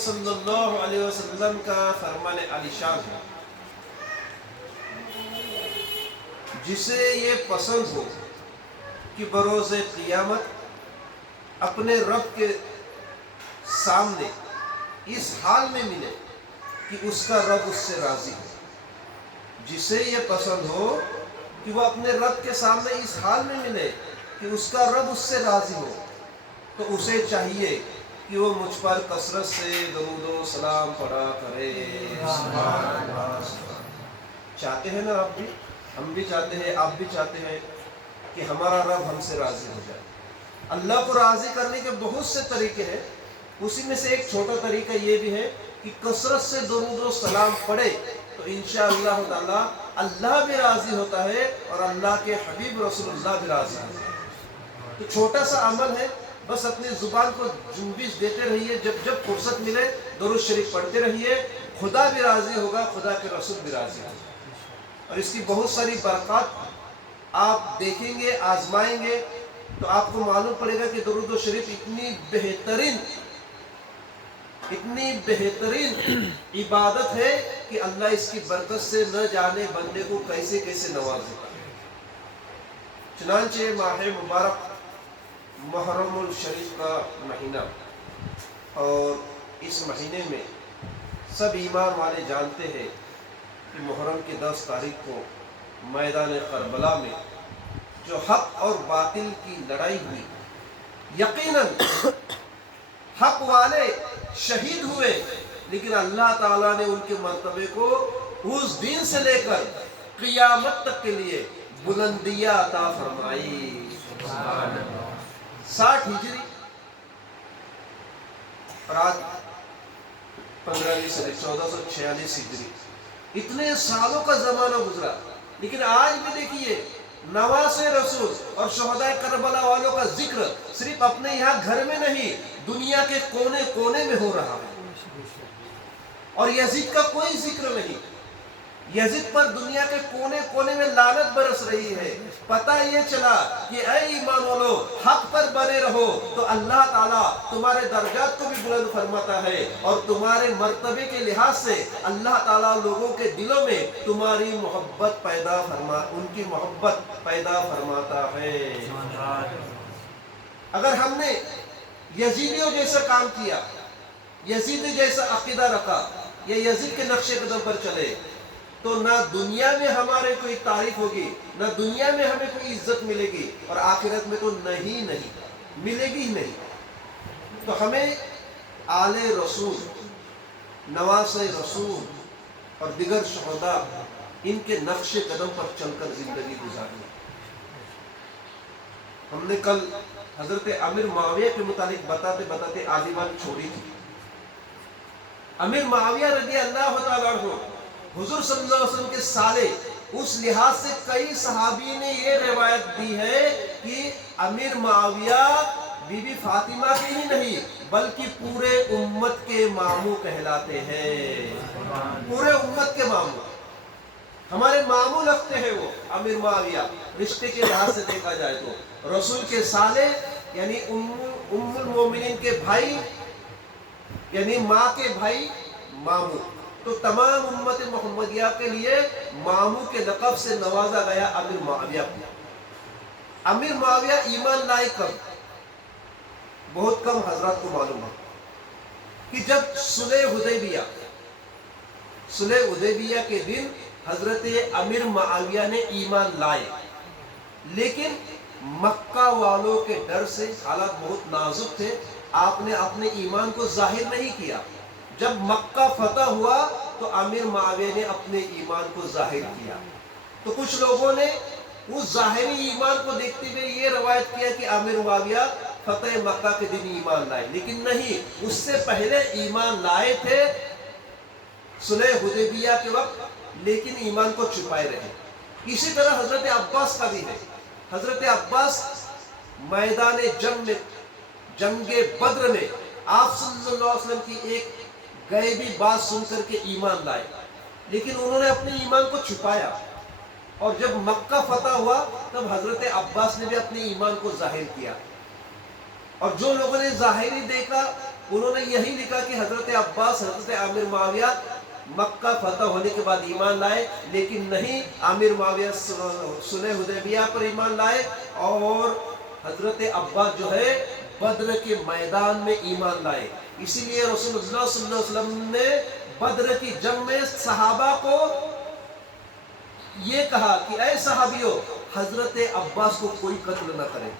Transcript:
صلی اللہ علیہ وسلم کا فرمان عالیشان ہے، جسے یہ پسند ہو کہ بروز قیامت اپنے رب کے سامنے اس حال میں ملے کہ اس کا رب اس سے راضی ہو. جسے یہ پسند ہو کہ وہ اپنے رب کے سامنے اس حال میں ملے کہ اس کا رب اس سے راضی ہو، تو اسے چاہیے کہ وہ مجھ پر کثرت سے درود و سلام پڑھا کرے. سبحان اللہ. چاہتے ہیں نا آپ بھی، ہم بھی چاہتے ہیں، آپ بھی چاہتے ہیں کہ ہمارا رب ہم سے راضی ہو جائے. اللہ کو راضی کرنے کے بہت سے طریقے ہیں، اسی میں سے ایک چھوٹا طریقہ یہ بھی ہے کہ کثرت سے درود و سلام پڑھے تو انشاءاللہ تعالی اللہ بھی راضی ہوتا ہے اور اللہ کے حبیب رسول اللہ بھی راضی ہوتا ہے. تو چھوٹا سا عمل ہے، بس اپنی زبان کو جنبش دیتے رہیے، جب جب فرصت ملے درود شریف پڑھتے رہیے، خدا بھی راضی ہوگا، خدا کے رسول بھی راضی ہوگا. اور اس کی بہت ساری برکات آپ دیکھیں گے، آزمائیں گے تو آپ کو معلوم پڑے گا کہ درود و شریف اتنی بہترین عبادت ہے کہ اللہ اس کی برکت سے نہ جانے بندے کو کیسے کیسے نواز دیتا ہے. چنانچہ ماہ مبارک محرم الشریف کا مہینہ، اور اس مہینے میں سب ایمان والے جانتے ہیں کہ محرم کی 10 تاریخ کو میدان کربلا میں جو حق اور باطل کی لڑائی ہوئی، یقیناً حق والے شہید ہوئے، لیکن اللہ تعالیٰ نے ان کے مرتبے کو اس دن سے لے کر قیامت تک کے لیے بلندیاں عطا فرمائی. 60 ہجری اور آج 15ویں صدی 1446 ہجری، اتنے سالوں کا زمانہ گزرا، لیکن آج بھی دیکھیے نواسے رسول اور شہداء کربلا والوں کا ذکر صرف اپنے یہاں گھر میں نہیں، دنیا کے کونے کونے میں ہو رہا ہے. اور یزید کا کوئی ذکر نہیں. یزید پر دنیا کے کونے کونے میں لعنت برس رہی ہے. پتہ یہ چلا کہ اے ایمان والو، حق پر بنے رہو تو اللہ تعالیٰ تمہارے درجات کو بھی بلند فرماتا ہے، اور تمہارے مرتبے کے لحاظ سے اللہ تعالیٰ لوگوں کے دلوں میں تمہاری محبت ان کی محبت پیدا فرماتا ہے. اگر ہم نے یزیدیوں جیسا کام کیا، یزید جیسا عقیدہ رکھا یا یزید کے نقش قدم پر چلے، تو نہ دنیا میں ہمارے کوئی تعریف ہوگی، نہ دنیا میں ہمیں کوئی عزت ملے گی، اور آخرت میں تو نہیں ملے گی ہی نہیں. تو ہمیں آل رسول، نواسے رسول اور دیگر شہداء، ان کے نقش قدم پر چل کر زندگی گزارنی. ہم نے کل حضرت امیر معاویہ کے متعلق بتاتے بتاتے آدھی بات چھوڑی تھی. امیر معاویہ رضی اللہ تعالیٰ عنہ حضور صلی اللہ علیہ وسلم کے سالے، اس لحاظ سے کئی صحابی نے یہ روایت دی ہے کہ امیر معاویہ بی بی فاطمہ کے ہی نہیں بلکہ پورے امت کے ماموں کہلاتے ہیں. پورے امت کے ماموں، ہمارے ماموں لگتے ہیں وہ امیر معاویہ. رشتے کے لحاظ سے دیکھا جائے تو رسول کے سالے یعنی ام المومنین کے بھائی، یعنی ماں کے بھائی ماموں. تو تمام امت محمدیہ کے لیے ماموں کے لقب سے نوازا گیا امیر معاویہ کو. امیر معاویہ ایمان لائے کب؟ بہت کم حضرات کو معلوم ہے کہ جب صلح حدیبیہ کے دن حضرت امیر معاویہ نے ایمان لائے، لیکن مکہ والوں کے ڈر سے حالات بہت نازک تھے، آپ نے اپنے ایمان کو ظاہر نہیں کیا. جب مکہ فتح ہوا تو امیر معاویہ نے اپنے ایمان کو ظاہر کیا. تو کچھ لوگوں نے اس ظاہری ایمان کو دیکھتے ہوئے یہ روایت کیا کہ امیر معاویہ فتح مکہ کے دن ایمان لائے، لیکن نہیں، اس سے پہلے ایمان لائے تھے صلح حدیبیہ کے وقت، لیکن ایمان کو چھپائے رہے. اسی طرح حضرت عباس کا بھی ہے. حضرت عباس میدان جنگ بدر میں آپ صلی اللہ علیہ وسلم کی ایک غیبی بات سن کر کے ایمان لائے، لیکن انہوں نے اپنے ایمان کو چھپایا. اور جب مکہ فتح ہوا تب حضرت عباس نے بھی اپنے ایمان کو ظاہر کیا. اور جو لوگوں نے ظاہری دیکھا انہوں نے یہی لکھا کہ حضرت عباس حضرت عامر معاویہ مکہ فتح ہونے کے بعد ایمان لائے، لیکن نہیں، عامر معاویہ صلح حدیبیہ پر ایمان لائے، اور حضرت عباس جو ہے بدر کے میدان میں ایمان لائے۔ اسی لیے رسول اللہ صلی اللہ علیہ وسلم نے بدر کی جنگ میں صحابہ کو یہ کہا کہ اے صحابیوں، حضرت عباس کو کوئی قتل نہ کرے،